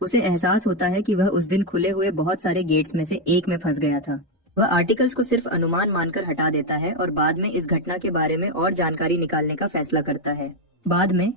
उसे एहसास होता है कि वह उस दिन खुले हुए बहुत सारे गेट्स में से एक में फंस गया था। वह आर्टिकल्स को सिर्फ अनुमान मानकर हटा देता है और बाद में इस घटना के बारे में और जानकारी निकालने का फैसला करता है। बाद में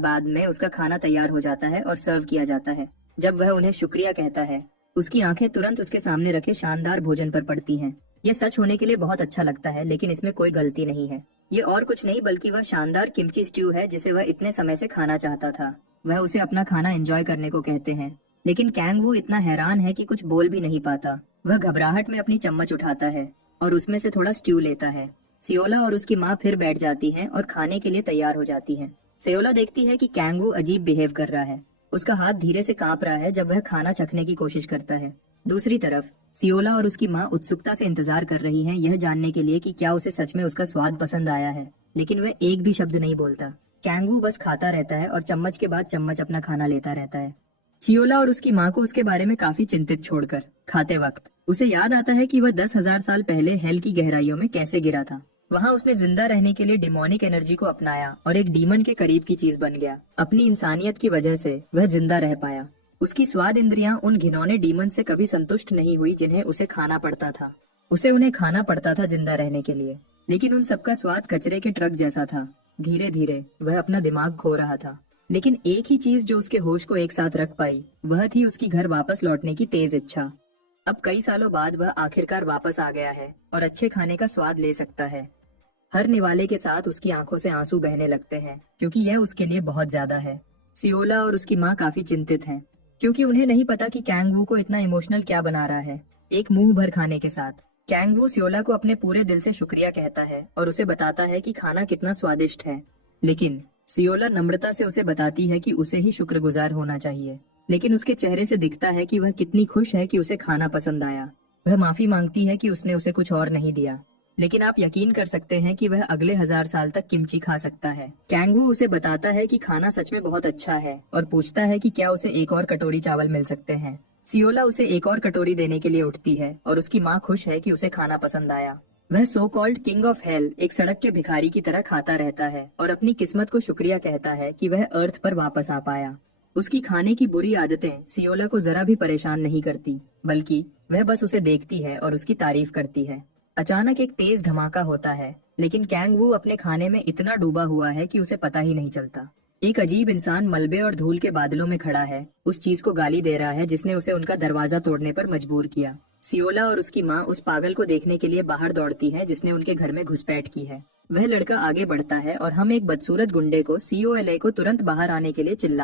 बाद में उसका खाना तैयार हो जाता है और सर्व किया जाता है। जब वह उन्हें शुक्रिया कहता है, उसकी आंखें तुरंत उसके सामने रखे शानदार भोजन पर पड़ती हैं। यह सच होने के लिए बहुत अच्छा लगता है, लेकिन इसमें कोई गलती नहीं है। ये और कुछ नहीं बल्कि वह शानदार किमची स्ट्यू है जिसे वह इतने समय से खाना चाहता था। वह उसे अपना खाना एंजॉय करने को कहते हैं, लेकिन कैंग वो इतना हैरान है कि कुछ बोल भी नहीं पाता। वह घबराहट में अपनी चम्मच उठाता है और उसमें से थोड़ा स्ट्यू लेता है। सियोला और उसकी माँ फिर बैठ जाती हैं और खाने के लिए तैयार हो जाती हैं। सियोला देखती है कि कैंगू अजीब बिहेव कर रहा है। उसका हाथ धीरे से कांप रहा है जब वह खाना चखने की कोशिश करता है। दूसरी तरफ सियोला और उसकी माँ उत्सुकता से इंतजार कर रही हैं, यह जानने के लिए कि क्या उसे सच में उसका स्वाद पसंद आया है, लेकिन वह एक भी शब्द नहीं बोलता। कैंगू बस खाता रहता है और चम्मच के बाद चम्मच अपना खाना लेता रहता है। सियोला और उसकी माँ को उसके बारे में काफी चिंतित छोड़कर खाते वक्त उसे याद आता है कि वह 10,000 साल पहले हेल की गहराइयों में कैसे गिरा था। वहाँ उसने जिंदा रहने के लिए डिमोनिक एनर्जी को अपनाया और एक डीमन के करीब की चीज बन गया। अपनी इंसानियत की वजह से वह जिंदा रह पाया। उसकी स्वाद इंद्रियां उन घिनौने डीमन से कभी संतुष्ट नहीं हुई जिन्हें उसे खाना पड़ता था। उसे उन्हें खाना पड़ता था जिंदा रहने के लिए, लेकिन उन सबका स्वाद कचरे के ट्रक जैसा था। धीरे धीरे वह अपना दिमाग खो रहा था, लेकिन एक ही चीज जो उसके होश को एक साथ रख पाई वह थी उसकी घर वापस लौटने की तेज इच्छा। अब कई सालों बाद वह आखिरकार वापस आ गया है और अच्छे खाने का स्वाद ले सकता है। हर निवाले के साथ उसकी आंखों से आंसू बहने लगते हैं, क्योंकि यह उसके लिए बहुत ज्यादा है। सियोला और उसकी माँ काफी चिंतित हैं, क्योंकि उन्हें नहीं पता कि कैंगवू को इतना इमोशनल क्या बना रहा है। एक मुंह भर खाने के साथ कैंगवू सियोला को अपने पूरे दिल से शुक्रिया कहता है और उसे बताता है कि खाना कितना स्वादिष्ट है। लेकिन सियोला नम्रता से उसे बताती है कि उसे ही शुक्रगुजार होना चाहिए, लेकिन उसके चेहरे से दिखता है कि वह कितनी खुश है कि उसे खाना पसंद आया। वह माफी मांगती है कि उसने उसे कुछ और नहीं दिया, लेकिन आप यकीन कर सकते हैं कि वह अगले 1000 साल तक किमची खा सकता है। कैंगवू उसे बताता है कि खाना सच में बहुत अच्छा है और पूछता है कि क्या उसे एक और कटोरी चावल मिल सकते हैं। सियोला उसे एक और कटोरी देने के लिए उठती है और उसकी माँ खुश है कि उसे खाना पसंद आया। वह so called king of hell एक सड़क के भिखारी की तरह खाता रहता है और अपनी किस्मत को शुक्रिया कहता है कि वह अर्थ पर वापस आ पाया। उसकी खाने की बुरी आदतें सियोला को जरा भी परेशान नहीं करती, बल्कि वह बस उसे देखती है और उसकी तारीफ करती है। अचानक एक तेज धमाका होता है, लेकिन कैंगवू अपने खाने में इतना डूबा हुआ है कि उसे पता ही नहीं चलता। एक अजीब इंसान मलबे और धूल के बादलों में खड़ा है, उस चीज को गाली दे रहा है जिसने उसे उनका दरवाजा तोड़ने पर मजबूर किया। सियोला और उसकी माँ उस पागल को देखने के लिए बाहर दौड़ती है जिसने उनके घर में घुसपैठ की है। वह लड़का आगे बढ़ता है और हम एक बदसूरत गुंडे को COLA को तुरंत बाहर आने के लिए चिल्ला